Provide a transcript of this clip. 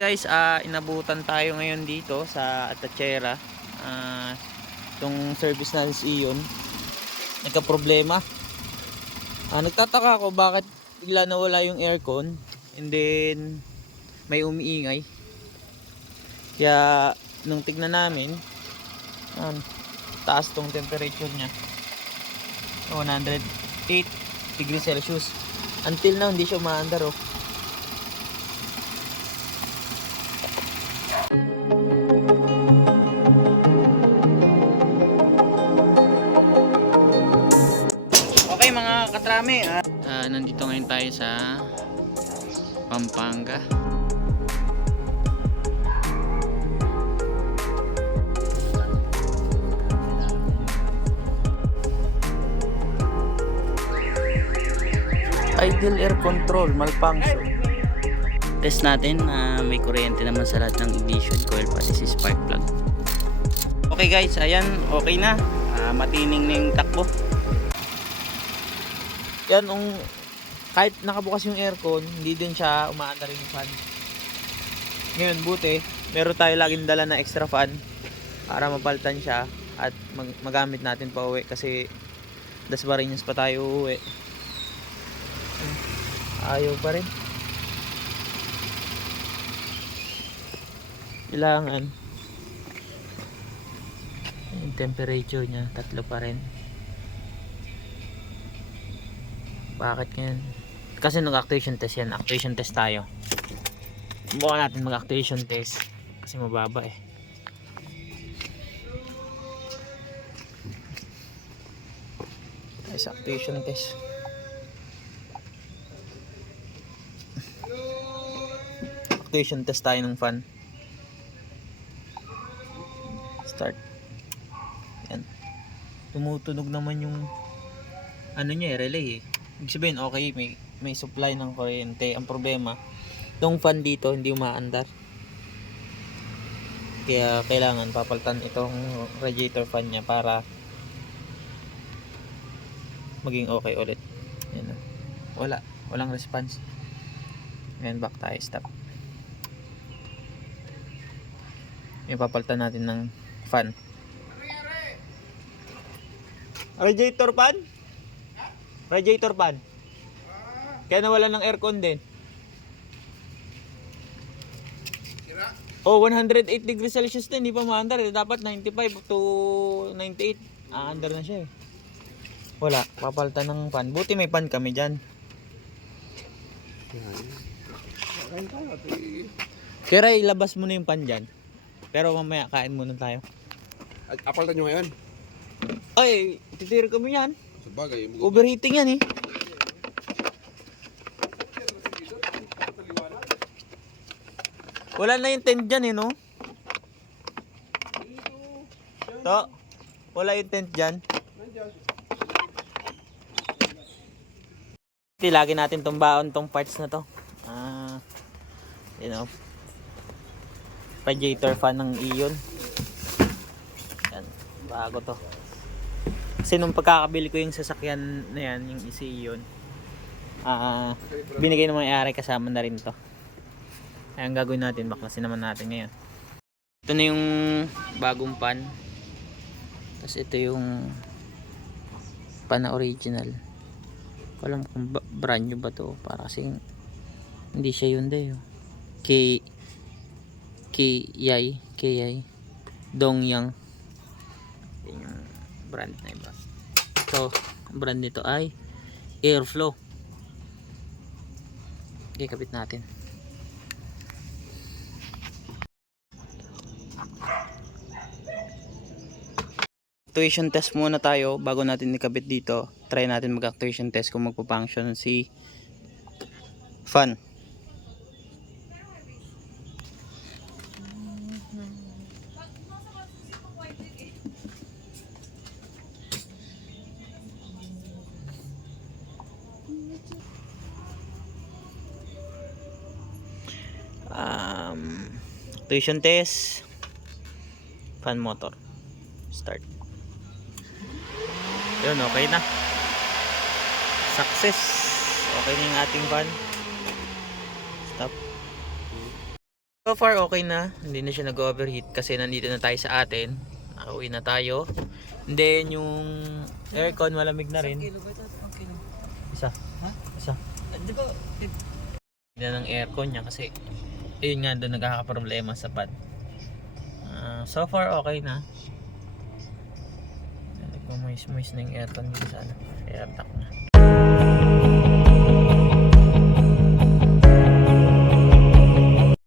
Guys, inabutan tayo ngayon dito sa Atachera. Itong service natin si Ion nagka-problema. Nagtataka ako bakit bigla nawala yung aircon and then may umiingay. Kaya nung tignan namin, taas tong temperature niya. 108 degrees Celsius. Until now hindi siya umaandar oh. Okay mga katrami, nandito ngayon tayo sa Pampanga. Idle air control malfunction. Test natin na may kuryente naman sa lahat ng ignition coil pati si spark plug. Okay guys, ayan, okay na. Matining na yung takbo. Yan, kahit nakabukas yung aircon, hindi din siya umaandar yung fan. Ngayon, buti, meron tayo laging dala na extra fan para mapalitan siya at magamit natin pa uwi kasi Dasmariñas pa tayo uuwi. Ayaw pa rin. Kailangan yung temperature niya 3 pa rin. Bakit ngayon? Kasi nag-actuation test yan. Actuation test tayo. Bukan natin mag-actuation test kasi mababa eh. Tayo sa actuation test. Actuation test tayo ng fan. Start. Yan. Tumutunog naman yung ano niya relay eh. Ibig sabihin okay, may supply ng kuryente. Ang problema, itong fan dito hindi umaandar. Kaya kailangan papalitan itong radiator fan niya para maging okay ulit. Yan. Walang response. Ngayon back tayo, stop. Papalitan natin ng fan. Radiator fan? Radiator fan. Kaya nawala ng aircon din. Oh, 108 degrees Celsius din, hindi pa maandar. Dapat 95 to 98. Aandar na siya eh. Wala, papalitan ng fan. Buti may fan kami dyan. Kaya ilabas mo na yung fan dyan. Pero mamaya kain muna tayo. Apalitan nyo ngayon? Ay, titira kami yan. Sabagay. Overheating yan eh. Wala na yung tent dyan eh no? To, wala yung tent dyan. Lagi natin tong baon tong parts na to. You know, radiator fan ng Ion. Yan, bago to. Kasi nung pagkakabili ko yung sasakyan na yan, yung Ion, binigay ng may-ari, kasama na rin to. Kaya ang gagawin natin, baklasin naman natin ngayon. Ito na yung bagong pan. Tapos ito yung pan na original. Alam kung brand new ba to, para kasing hindi siya Hyundai oh. Kiyai Dongyang. Yan yung brand na iba. Ito, brand nito ay Airflow. Okay, kapit natin. Actuation test muna tayo bago natin ikabit dito. Try natin mag-actuation test kung magpo-function si fan. Actuation test, fan motor, start. Yun, okay na, success, okay na yung ating fan. Stop. So far okay na, hindi na siya nag-overheat kasi nandito na tayo sa atin. Nakauwi na tayo. And then yung aircon malamig na rin. Kilo ba ito? Ang kilo. Isa. Ha? Isa. Di ba? Hindi na ng aircon niya kasi ayun nga doon nagkakaproblema sa pad. So far okay na. Nagmo-moist na yung aircon dito sa ano. Air duct na.